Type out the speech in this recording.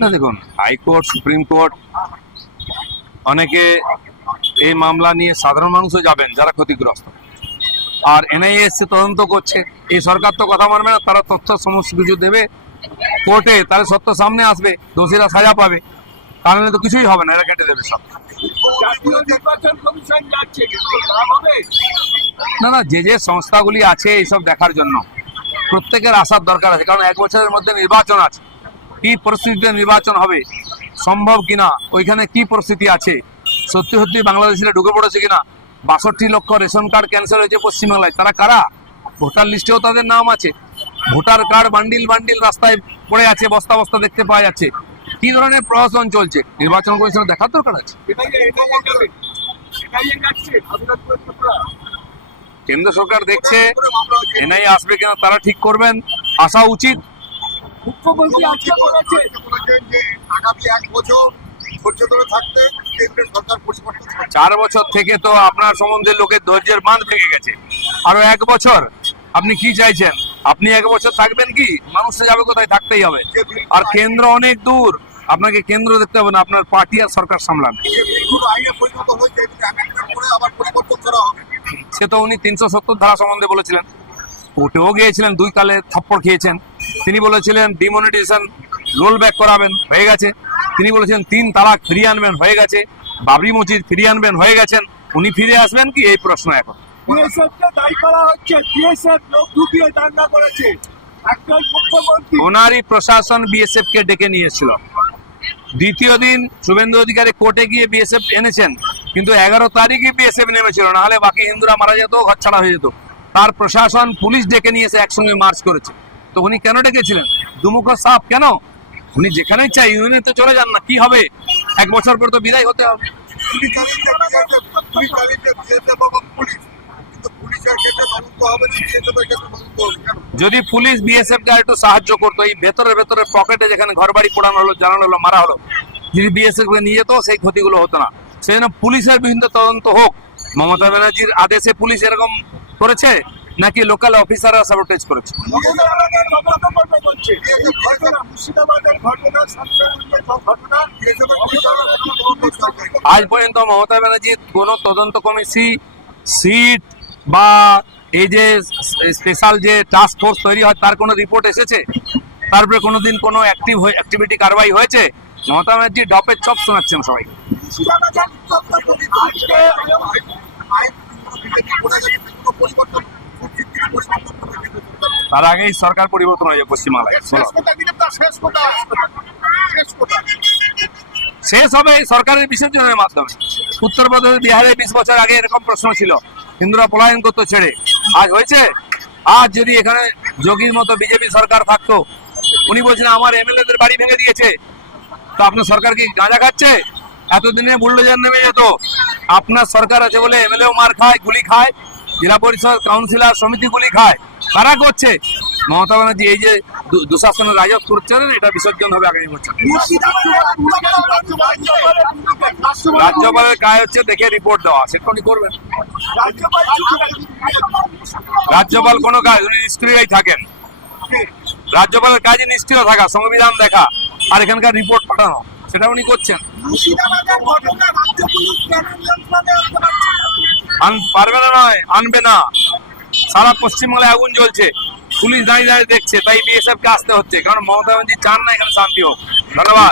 না দেখুন, high court, supreme court, অনেকে এই মামলা নিয়ে সাধারণ মানুষও যাবেন যারা ক্ষতিগ্রস্ত। আর এনআইএ এসছে, তদন্ত করছে। এই সরকার তো কথা মানবে না, তারা তথ্য সমস্ত কিছু দেবে কোর্টে, তাহলে সত্য সামনে আসবে, দোষীরা সাজা পাবে। তাহলে তো কিছুই হবে না, এরা কেটে দেবে সব। না না, যে যে সংস্থাগুলি আছে এইসব দেখার জন্য প্রত্যেকের আসার দরকার আছে, কারণ 1 বছরের মধ্যে নির্বাচন আছে। কি পরিস্থিতিতে নির্বাচন হবে, সম্ভব কিনা, ওইখানে কি পরিস্থিতি আছে, সত্যি সত্যি বাংলাদেশিরা ঢুকে পড়েছে কিনা। 62 লক্ষ রেশন কার্ড ক্যান্সেল হয়েছে পশ্চিমবাংলায়, তারা কারা? ভোটার লিস্টেও তাদের নাম আছে। ভোটার কার্ড বান্ডিল বান্ডিল রাস্তায় পড়ে আছে, বস্তা বস্তা দেখতে পাওয়া যাচ্ছে। কি ধরনের প্রশাসন চলছে, নির্বাচন কমিশনের দেখার দরকার আছে। কেন্দ্র সরকার দেখছে, এনআইএ আসবে কিনা তারা ঠিক করবেন, আসা উচিত। মুখ্যমন্ত্রী আজকে বলেছেন যে আগামী 1 বছর ধৈর্য ধরে থাকতে কেন্দ্রের সরকার পরিবর্তন 4 বছর থেকে তো আপনার সম্বন্ধে লোকের ধৈর্যের বাঁধ ভেঙে গেছে। আরো 1 বছর আপনি কি চাইছেন? আপনি 1 বছর থাকবেন কি? মানুষ যাবে কোথায়, থাকতেই হবে। আর কেন্দ্র অনেক দূর, আপনাকে কেন্দ্র দেখতে হবে না, আপনার পার্টি আর সরকার সামলান। সে তো উনি 370 ধারা সম্বন্ধে বলেছিলেন, কোর্টেও গিয়েছিলেন, 2 কালে থাপ্পড় খেয়েছেন। তিনি বলেছিলেন ডিমনিটাইজেশন রোল ব্যাক করাবেন, হয়ে গেছে। তিনি বলেছেন 3 তালাক ফিরিয়ে আনবেন, হয়ে গেছে। বাবরি মসজিদ ফিরিয়ে আনবেন, হয়ে গেছেন। উনি ফিরে আসবেন কি, এই প্রশ্ন এখন। ওনারই প্রশাসন বিএসএফ কে ডেকে নিয়েছিল। দ্বিতীয় দিন শুভেন্দু অধিকারী কোর্টে গিয়ে বিএসএফ এনেছেন, কিন্তু 11 তারিখে বিএসএফ নেমেছিল, না হলে বাকি হিন্দুরা মারা যেত, ঘরছাড়া হয়ে যেত। তার প্রশাসন পুলিশ ডেকে নিয়েছে, একসঙ্গে মার্চ করেছে। তো উনি কেন ডেকেছিলেন? দুমুখ সাপ কেন? উনি যেখানেই চাই ইউনিয়নে চলে যান না, কি হবে? 1 বছর পর তো বিদায় হতে হবে। যদি পুলিশ বিএসএফ কে একটু সাহায্য করতো, এই ভেতরে ভেতরে পকেটে যেখানে ঘর বাড়ি পোড়ানো হলো, জ্বালানো হলো, মারা হলো, যদি বিএসএফ কে নিয়ে যেত, সেই ক্ষতিগুলো হতো না। সেই জন্য পুলিশের বিভিন্ন তদন্ত হোক। মমতা ব্যানার্জির আদেশে পুলিশ এরকম করেছে, নাকি লোকাল অফিসাররা সাবোটেজ করেছে? আজ পর্যন্ত মমতা ব্যানার্জির কোন তদন্ত কমিটি, সিট বা এই যে স্পেশাল যে টাস্ক ফোর্স তৈরি হয়, তার কোনো রিপোর্ট এসেছে? তারপরে কোনোদিন কোনো অ্যাক্টিভিটি কারবাই হয়েছে? মমতা ব্যানার্জি ডপের চপ শোনাচ্ছেন সবাই। তার আগেই সরকার পরিবর্তন হয়ে যাবে পশ্চিমবাংলায়। শেষ হবে এই সরকারের বিসর্জনের মাধ্যমে। উত্তরপ্রদেশ, বিহারে 20 বছর আগে এরকম প্রশ্ন ছিল, হিন্দুরা পলায়ন করতো ছেড়ে। আজ হয়েছে? আজ যদি এখানে যোগীর মতো বিজেপি সরকার থাকতো, উনি বলছেন আমার এমএলএদের বাড়ি ভেঙে দিয়েছে, তো আপনার সরকার কি গাঁজা খাচ্ছে? এতদিনে বুলডোজার নেমে যেত। আপনার সরকার আছে বলে এমএলএও মার খায়, গুলি খায়, জেলা পরিষদ কাউন্সিলর সমিতি গুলি খায়, কারা করছে? মমতা ব্যানার্জি এই যে দুঃশাসনের রাজত্ব করছেন, এটা বিসর্জন হবে আগামী বছর। রাজ্যপালের কাজ হচ্ছে দেখে রিপোর্ট দেওয়া, সেটা উনি করবেন। রাজ্যপাল কোনো কাজ, উনি নিষ্ক্রিয়ই থাকেন। রাজ্যপালের কাজই নিষ্ক্রিয় থাকা, সংবিধান দেখা, আর এখানকার রিপোর্ট পাঠানো, সেটা উনি করছেন। পারবে না নয়, আনবে না। সারা পশ্চিমবাংলায় আগুন জ্বলছে, পুলিশ দাঁড়িয়ে দাঁড়িয়ে দেখছে, তাই বিএসএফ কে আসতে হচ্ছে, কারণ মমতা ব্যানার্জি চান না এখানে শান্তি হোক। ধন্যবাদ।